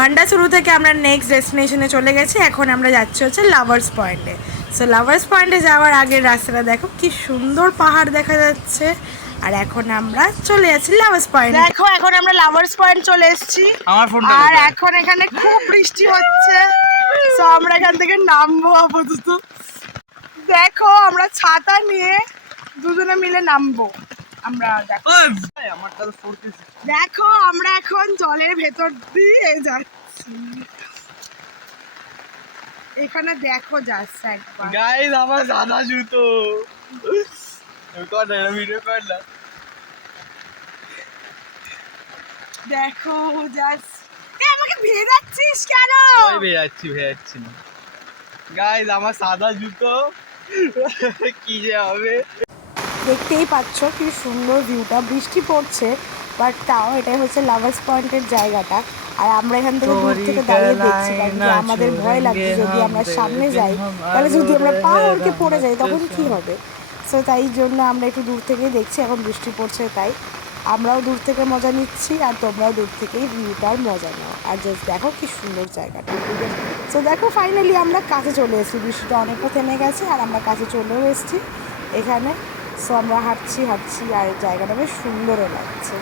মান্ডাসুরু থেকে আমরা নেক্সট ডেস্টিনেশনে চলে গেছি। এখন আমরা যাচ্ছি হচ্ছে লাভার্স পয়েন্টে। সো লাভার্স পয়েন্টে যাওয়ার আগের রাস্তাটা দেখো কি সুন্দর পাহাড় দেখা যাচ্ছে। আর এখন আমরা চলে যাচ্ছি লাভার্স পয়েন্ট। দেখো এখন আমরা লাভার্স পয়েন্ট চলে এসেছি। আর এখন এখানে খুব বৃষ্টি হচ্ছে। সো আমরা এখান থেকে নামবো আপাতত। দেখো আমরা ছাতা নিয়ে দুজনে মিলে নামবো। আমরা দেখো আমরা এখন জলের ভেতর দিয়ে যাচ্ছি। এখানে দেখো যাচ্ছে একবার গাইস আমার সাদা জুতো ভিডিও কর না। দেখো যাচ্ছে। আমাকে ভেজাচ্ছিস কেন? ভেজাচ্ছি না গাইস আমার সাদা জুতো কি যে হবে। দেখতেই পাচ্ছ কি সুন্দর ভিউটা, বৃষ্টি পড়ছে বাট তাও এটাই হচ্ছে লাভার্স পয়েন্টের জায়গাটা। আর আমরা এখান থেকে দূর থেকে দাঁড়িয়ে দেখছি, কারণ আমাদের ভয় লাগছে যদি আমরা সামনে যাই তাহলে যদি আমরা পাহাড়কে পড়ে যাই তখন কি হবে। সো তাই জন্য আমরা একটু দূর থেকেই দেখছি। এখন বৃষ্টি পড়ছে তাই আমরাও দূর থেকে মজা নিচ্ছি আর তোমরাও দূর থেকেই ভিউটার মজা নাও। আর জাস্ট দেখো কি সুন্দর জায়গাটা। সো দেখো ফাইনালি আমরা কাছে চলে এসেছি, বৃষ্টিটা অনেকটা থেমে গেছে আর আমরা কাছে চলেও এসেছি এখানে। সো আমরা হাঁটছি আর জায়গাটা বেশ সুন্দরও লাগছে।